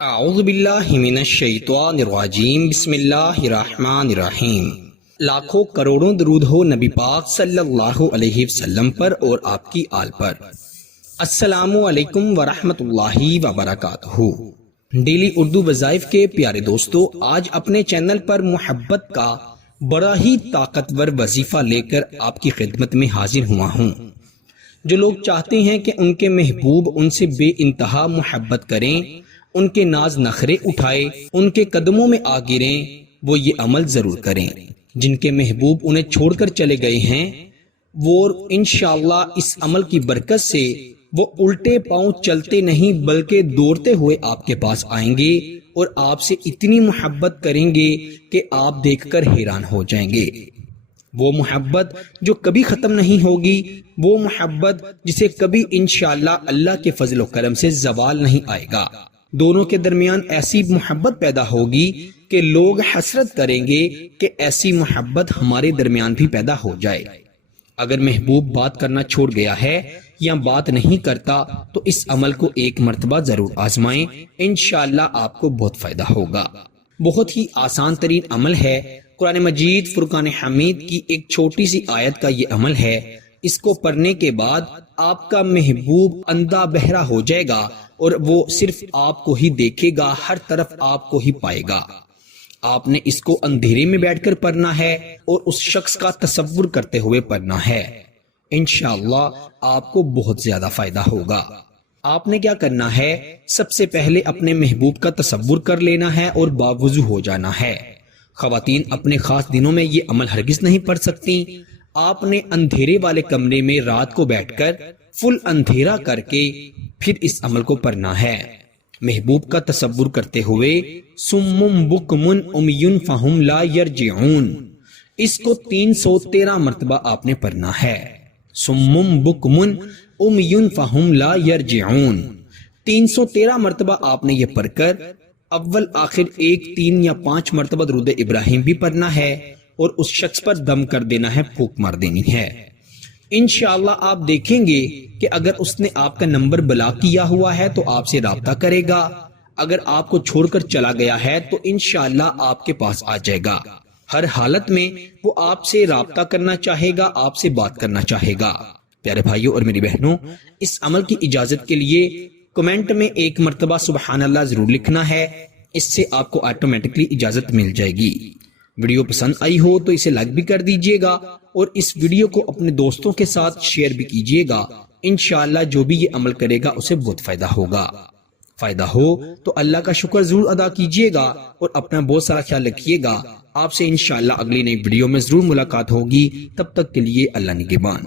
اعوذ باللہ من الشیطان الرجیم بسم اللہ الرحمن الرحیم۔ لاکھوں کروڑوں درود ہو نبی پاک صلی اللہ علیہ وسلم پر اور آپ کی آل پر۔ السلام علیکم ورحمۃ اللہ وبرکاتہ۔ ڈیلی اردو وظائف کے پیارے دوستو، آج اپنے چینل پر محبت کا بڑا ہی طاقتور وظیفہ لے کر آپ کی خدمت میں حاضر ہوا ہوں۔ جو لوگ چاہتے ہیں کہ ان کے محبوب ان سے بے انتہا محبت کریں، ان کے ناز نخرے اٹھائے، ان کے قدموں میں آ گریں، وہ یہ عمل ضرور کریں۔ جن کے محبوب انہیں چھوڑ کر چلے گئے ہیں، وہ انشاءاللہ اس عمل کی برکت سے وہ الٹے پاؤں چلتے نہیں بلکہ دوڑتے ہوئے آپ کے پاس آئیں گے اور آپ سے اتنی محبت کریں گے کہ آپ دیکھ کر حیران ہو جائیں گے۔ وہ محبت جو کبھی ختم نہیں ہوگی، وہ محبت جسے کبھی انشاءاللہ اللہ کے فضل و کرم سے زوال نہیں آئے گا۔ دونوں کے درمیان ایسی محبت پیدا ہوگی کہ لوگ حسرت کریں گے کہ ایسی محبت ہمارے درمیان بھی پیدا ہو جائے۔ اگر محبوب بات کرنا چھوڑ گیا ہے یا بات نہیں کرتا تو اس عمل کو ایک مرتبہ ضرور آزمائیں، انشاءاللہ آپ کو بہت فائدہ ہوگا۔ بہت ہی آسان ترین عمل ہے۔ قرآن مجید فرقان حمید کی ایک چھوٹی سی آیت کا یہ عمل ہے۔ اس کو پڑھنے کے بعد آپ کا محبوب اندھا بہرا ہو جائے گا اور وہ صرف آپ کو ہی دیکھے گا، ہر طرف آپ کو ہی پائے گا۔ آپ نے اس کو اندھیرے میں بیٹھ کر پڑھنا ہے اور اس شخص کا تصور کرتے ہوئے پڑھنا ہے۔ انشاءاللہ آپ کو بہت زیادہ فائدہ ہوگا۔ آپ نے کیا کرنا ہے؟ سب سے پہلے اپنے محبوب کا تصور کر لینا ہے اور باوضو ہو جانا ہے۔ خواتین اپنے خاص دنوں میں یہ عمل ہرگز نہیں پڑھ سکتی۔ آپ نے اندھیرے والے کمرے میں رات کو بیٹھ کر فل اندھیرا کر کے پھر اس عمل کو پڑھنا ہے۔ محبوب کا تصور کرتے ہوئے سم بکم عمی فہم لا یرجعون، اس کو 313 مرتبہ آپ نے پڑھنا ہے۔ سم بکم عمی فہم لا یرجعون 313 مرتبہ آپ نے یہ پڑھ کر اول آخر 1، 3 یا 5 مرتبہ درود ابراہیم بھی پڑھنا ہے اور اس شخص پر دم کر دینا ہے، پھونک مار دینی ہے۔ انشاءاللہ آپ دیکھیں گے کہ اگر اس نے آپ کا نمبر بلاک کیا ہوا ہے تو آپ سے رابطہ کرے گا، اگر آپ کو چھوڑ کر چلا گیا ہے تو انشاءاللہ آپ کے پاس آ جائے گا۔ ہر حالت میں وہ آپ سے رابطہ کرنا چاہے گا، آپ سے بات کرنا چاہے گا۔ پیارے بھائیوں اور میری بہنوں، اس عمل کی اجازت کے لیے کمنٹ میں 1 مرتبہ سبحان اللہ ضرور لکھنا ہے، اس سے آپ کو آٹومیٹکلی اجازت مل جائے گی۔ ویڈیو پسند آئی ہو تو اسے لائک بھی کر دیجئے گا اور اس ویڈیو کو اپنے دوستوں کے ساتھ شیئر بھی کیجئے گا۔ انشاءاللہ جو بھی یہ عمل کرے گا اسے بہت فائدہ ہوگا۔ فائدہ ہو تو اللہ کا شکر ضرور ادا کیجئے گا اور اپنا بہت سارا خیال رکھیے گا۔ آپ سے انشاءاللہ اگلی نئی ویڈیو میں ضرور ملاقات ہوگی، تب تک کے لیے اللہ نگہبان۔